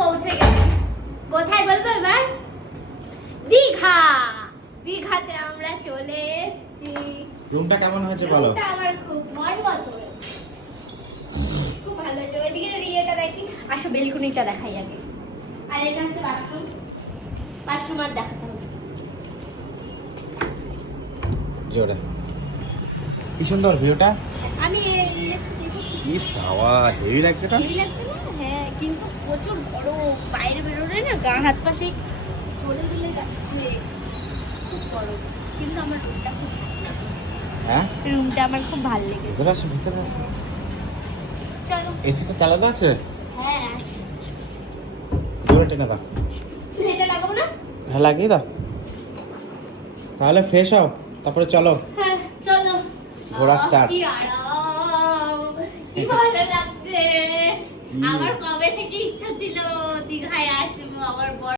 পৌঁছে গেছি। কোথায় বলবো এবার? দীঘা। দীঘাতে আমরা চলে এসেছি। রুমটা কেমন হয়েছে বলো? রুমটা আমার খুব মন মতো, খুব ভালো হয়েছে। ওইদিকে ইয়েটা দেখি, আসো বেলকনিটা দেখাই আগে। আর এটা হচ্ছে বাথরুম। বাথরুম আর দেখাতে হবে। জোরে কি সুন্দর ভিউটা। আমি ইস হাওয়া হেভি লাগছে না? হ্যাঁ, কিন্তু প্রচুর গরম, বাইরে বেরোলে না গা হাত পাশে চলে চলে যাচ্ছে, খুব গরম। কিন্তু আমার রুমটা খুব ভালো লেগেছে। হ্যাঁ, রুমটা আমার খুব ভালো লেগেছে। ভিতরে আসো, ভিতরে। চলো। এসিটা চালানো আছে? হ্যাঁ আছে। জোরে টেনে দাও। এটা লাগাবো না? হ্যাঁ, লাগিয়ে দাও। তাহলে ফ্রেশ হও, তারপরে চলো। হ্যাঁ চলো। ঘোরা স্টার্ট। কি আরাম, কি ভালো লাগছে। আমার কবে থেকে ইচ্ছা ছিল দীঘায় আসবো, আমার বর